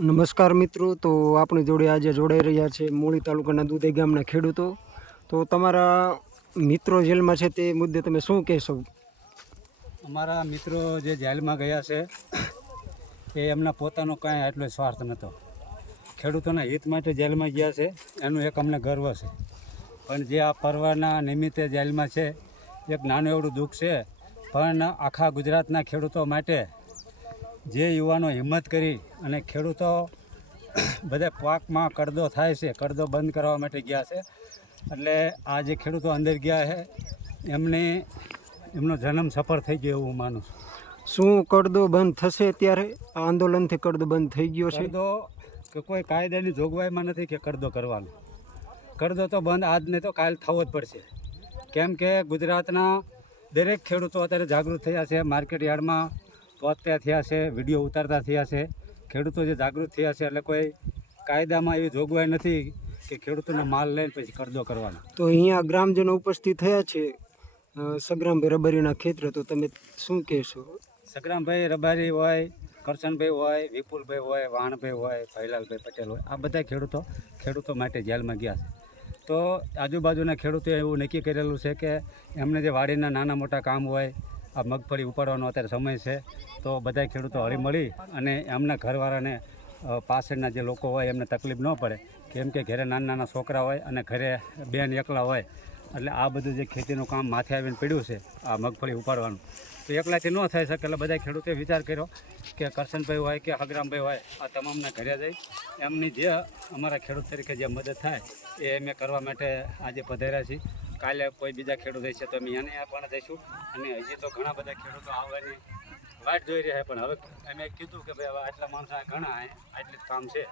નમસ્કાર મિત્રો, તો આપણી જોડે આજે જોડાઈ રહ્યા છે મૂળી તાલુકાના દુધઈ ગામના ખેડૂતો. તો તમારા મિત્રો જેલમાં છે તે મુદ્દે તમે શું કહેશો? અમારા મિત્રો જે જેલમાં ગયા છે, એ એમના પોતાનો કાંઈ એટલો સ્વાર્થ નહોતો. ખેડૂતોના હિત માટે જેલમાં ગયા છે, એનું એક અમને ગર્વ છે. પણ જે આ પર્વના નિમિત્તે જેલમાં છે, એક નાનું એવડું દુઃખ છે. પણ આખા ગુજરાતના ખેડૂતો માટે જે યુવાનો હિંમત કરી અને ખેડૂતો બધા પાકમાં કરદો થાય છે કરદો બંધ કરવા માટે ગયા છે. એટલે આ જે ખેડૂતો અંદર ગયા છે એમને એમનો જન્મ સફળ થઈ ગયો એવું માનું છું. શું કરદો બંધ થશે ત્યારે આ આંદોલનથી કરદો બંધ થઈ ગયો છે? કરદો કે કોઈ કાયદાની જોગવાઈમાં નથી કે કરદો કરવાનો. કરદો તો બંધ આજ ને તો કાલ થવો જ પડશે. કેમ કે ગુજરાતના દરેક ખેડૂતો અત્યારે જાગૃત થયા છે માર્કેટ યાર્ડમાં પહોંચતા થયા છે વીડિયો ઉતારતા થયા છે. ખેડૂતો જે જાગૃત થયા છે એટલે કોઈ કાયદામાં એવી જોગવાઈ નથી કે ખેડૂતોનો માલ લઈને પછી કરજો કરવાનો. તો અહીંયા ગ્રામજનો ઉપસ્થિત થયા છે. સગ્રામભાઈ રબારીના ખેતર તો તમે શું કહેશો? સગ્રામભાઈ રબારી હોય કરશનભાઈ હોય વિપુલભાઈ હોય વાણભાઈ હોય ભૈલાલભાઈ પટેલ હોય આ બધા ખેડૂતો ખેડૂતો માટે જેલમાં ગયા છે. તો આજુબાજુના ખેડૂતોએ એવું નક્કી કરેલું છે કે એમને જે વાડીના નાના મોટા કામ હોય આ મગફળી ઉપાડવાનો અત્યારે સમય છે. તો બધા ખેડૂતો હળીમળી અને એમના ઘરવાળાને પાછળના જે લોકો હોય એમને તકલીફ ન પડે. કેમ કે ઘરે નાના નાના છોકરા હોય અને ઘરે બેન એકલા હોય એટલે આ બધું જે ખેતીનું કામ માથે આવીને પડ્યું છે, આ મગફળી ઉપાડવાનું. તો એકલાથી ન થઈ શકે, એટલે બધા ખેડૂતે વિચાર કર્યો કે કરશનભાઈ હોય કે હગરામભાઈ હોય, આ તમામને ઘરે જઈ, એમની જે અમારા ખેડૂત તરીકે જે મદદ થાય, એ અમે કરવા માટે આજે પધાર્યા છીએ. કાલે કોઈ બીજા ખેડૂત હશે તો અમે એને પણ જઈશું. અને હજી તો ઘણા બધા ખેડૂતો આવવાની વાટ જોઈ રહ્યા છે, પણ હવે અમે કીધું કે ભાઈ, હવે આટલા માણસો ઘણા આટલું જ કામ છે.